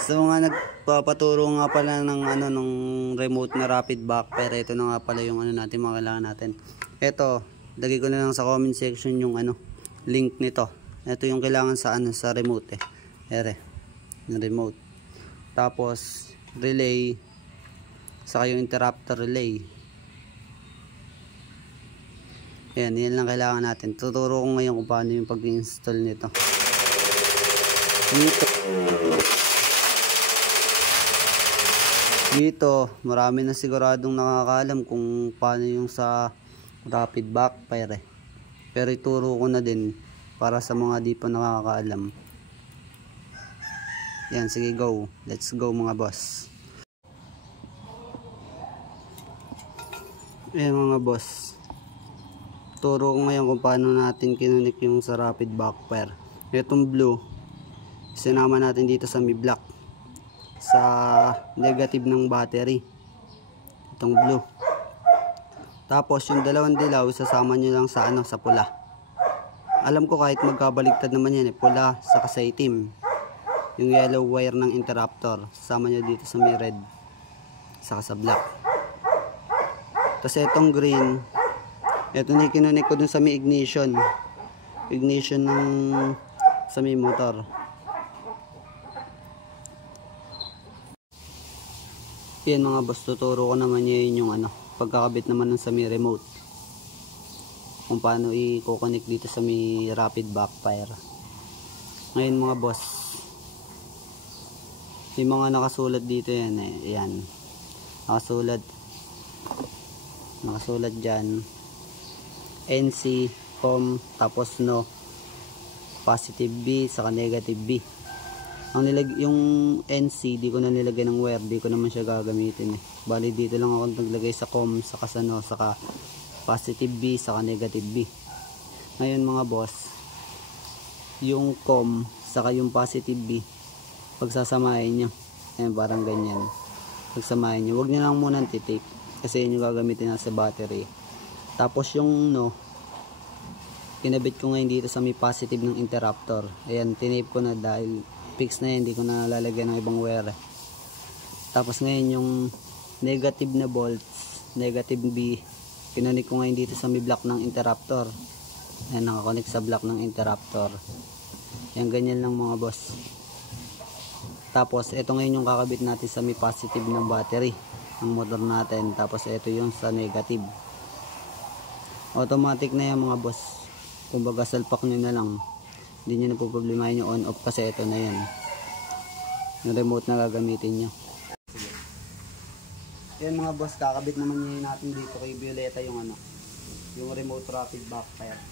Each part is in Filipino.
So mga nagpapaturo nga pala ng nung remote na rapid backfire, ito na nga pala yung natin, mga kailangan natin. Ito, lagay ko na lang sa comment section yung link nito. Ito yung kailangan sa sa remote Ere, yung remote. Tapos relay, saka yung interrupter relay. Yan lang kailangan natin. Tuturo ko ngayon kung paano yung pag-install nito. Dito, marami na siguradong nakakaalam kung paano yung sa rapid backfire Pero ituro ko na din para sa mga di pa nakakaalam. Yan, sige go. Let's go mga boss. Ayan mga boss. Turo ko ngayon kung paano natin kinunik yung sa rapid backfire. Itong blue, sinama natin dito sa mi block, sa negative ng battery. Itong blue. Tapos yung dalawang dilaw, sasama nyo lang sa sa pula. Alam ko kahit magkabaligtad naman yan pula saka sa itim. Yung yellow wire ng interrupter, sasama nyo dito sa may red saka sa black. Tapos itong green, ito na kinunik ko dun sa may ignition ng sa may motor. Yan mga boss, tuturo ko naman yun yung pagkakabit naman ng sa may remote, kung paano i-connect dito sa may rapid backfire. Ngayon mga boss, may mga nakasulat dito yan Ayan, nakasulat dyan NC, COM, tapos no, positive B saka negative B. Yung NC di ko na nilagay ng wire, di ko naman siya gagamitin Bali dito lang ako naglagay sa COM saka sa no, saka positive B saka negative B. Ngayon mga boss, yung COM saka yung positive B, pagsasamahin nyo, ayan, parang ganyan. Pagsamahin nyo, huwag nyo lang muna titape kasi yun yung gagamitin na sa battery. Tapos yung no, kinabit ko ngayon dito sa may positive ng interrupter. Ayan, tinape ko na dahil fix na yan, hindi ko na lalagyan ng ibang wire. Tapos ngayon yung negative na volts, negative B, kinunik ko ngayon dito sa may block ng interrupter. Ayan, nakakonect sa block ng interrupter. Ayan, ganyan lang mga boss. Tapos ito ngayon yung kakabit natin sa may positive ng battery ng motor natin. Tapos ito yung sa negative. Automatic na yan mga boss. Kumbaga salpak nyo na lang, hindi nyo na po problemahin yung on off kasi ito na yan, yung remote na gagamitin nyo. Yan mga boss, kakabit naman nyo natin dito kay Violeta yung yung remote rapid backfire.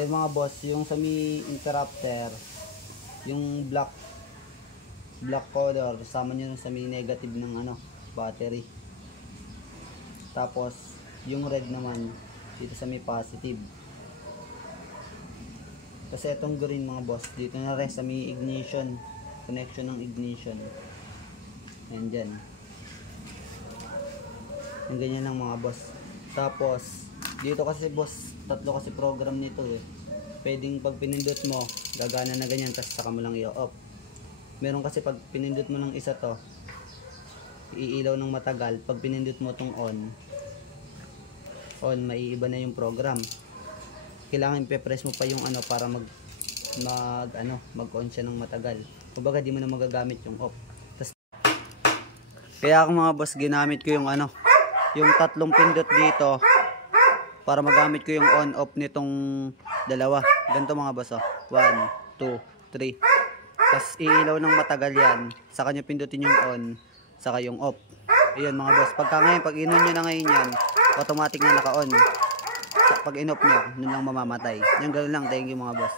Yan mga boss, yung sa may interrupter, yung black color, sama nyo sa may negative ng battery. Tapos yung red naman dito sa may positive. Kasi itong green mga boss, dito na rin sa may ignition, connection ng ignition. Yan dyan. Yung ganyan lang mga boss. Tapos dito kasi boss, tatlo kasi program nito Pwedeng pag pinindot mo, gagana na ganyan, tapos saka mo lang i-off. Meron kasi pag pinindot mo ng isa to, iilaw ng matagal. Pag pinindot mo tong on, maiiba na yung program. Kailangan i-press mo pa yung para mag-on siya ng matagal. Kumbaga di mo na magagamit yung off. Kaya ako mga boss, ginamit ko yung yung tatlong pindot dito para magamit ko yung on off nitong dalawa. Ganito mga boss 1, 2, 3. Tapos iilaw ng matagal yan, saka nyo pindutin yung on saka yung off. Ayun mga boss, pag in-on nyo na ngayon yan, automatic na naka-on. Pag in-off nyo, nun lang mamamatay. Yung gano'n lang. Thank you mga boss.